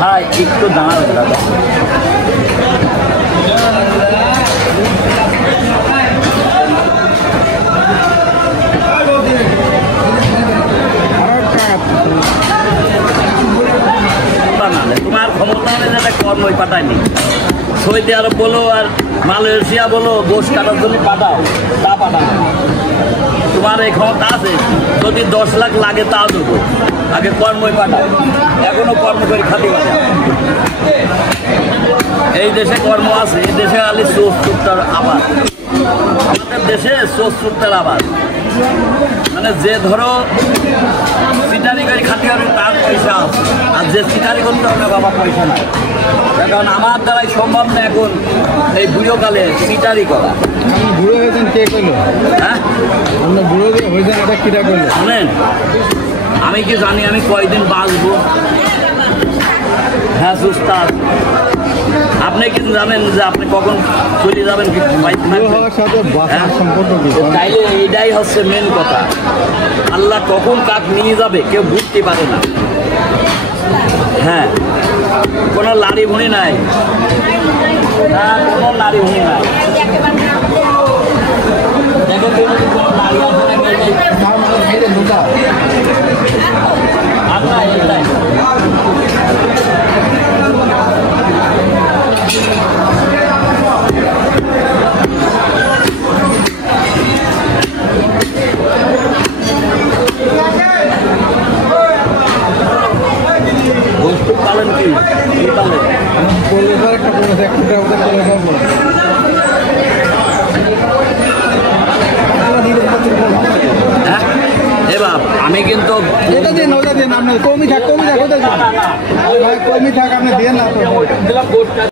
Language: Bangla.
ভাই একটু দাঁড়াবে দাদা। তোমার ক্ষমতা অনুযায়ী কর্মই পাঠায়নি। সৌদি আরব বলো আর মালয়েশিয়া বলো, গোশ কাটার জন্য পাঠাও, তা পাঠাও। তোমার এই ক্ষমতা আছে, যদি 10 লাখ লাগে তাও দেবো, আগে কর্মই পাঠাও। এখনো কর্ম করে খাতি পাঠা। এই দেশে কর্ম আছে, এই দেশে আলি 74টার আবাদ। আমাদের দেশে 74টার আবাদ, মানে যে ধরো সিটারি করে খাতি হবে তার পয়সা আছে, আর যে সিটারি করতে হবে বাবা পয়সা নাই। কারণ আমার দ্বারাই সম্ভব না এখন এই বুড়োকালে সিটারি করা। বুড়ো হয়েছেন কে করলো? হ্যাঁ, আমরা বুড়ো হয়েছেন, এটা কিরা করলো? শোনেন, আমি কি জানি আমি কয়দিন বাঁচবো? হ্যাঁ সুস্তাদ, আপনি কিন্তু জানেন যে আপনি কখন চলে যাবেন, কি তাইলে এইটাই হচ্ছে মেন কথা। আল্লাহ কখন কাক নিয়ে যাবে কেউ বুঝতে পারে না। হ্যাঁ, কোনো লাড়ি ভুঁড়ি নাই, কোনো লাড়ি ভুঁড়ি নাই। দেখো কোনো লাড়ি আছে পালেন কি পালেন আমি কিন্তু কর্মী থাক কর্মী থাক কর্মী থাক আপনি দিয়ে না।